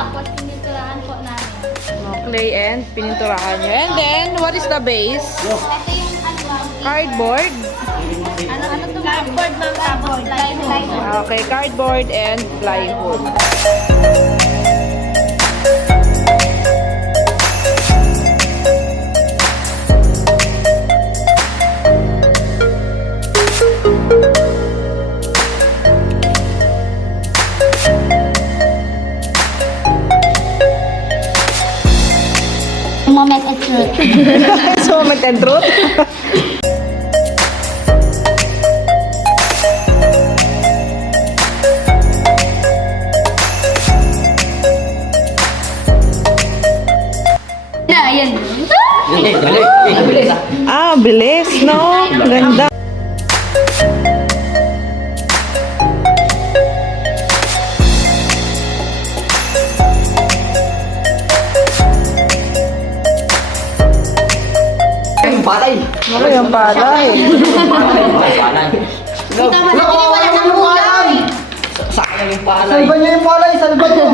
Tapos pininturahan po namin. Clay and pininturahan nyo. And then, what is the base? Ito yung ano, Cardboard. ano to? Cardboard ma'am, tapos plywood. Okay, cardboard and plywood. Moment of truth. So, mag-truth? Ayan. Ah, bilis, no? Ganda. Palay. Ano yung palay? Kita mo na wala siyang kulay. Sayang yung palay. Salban niya yung palay, salban mo.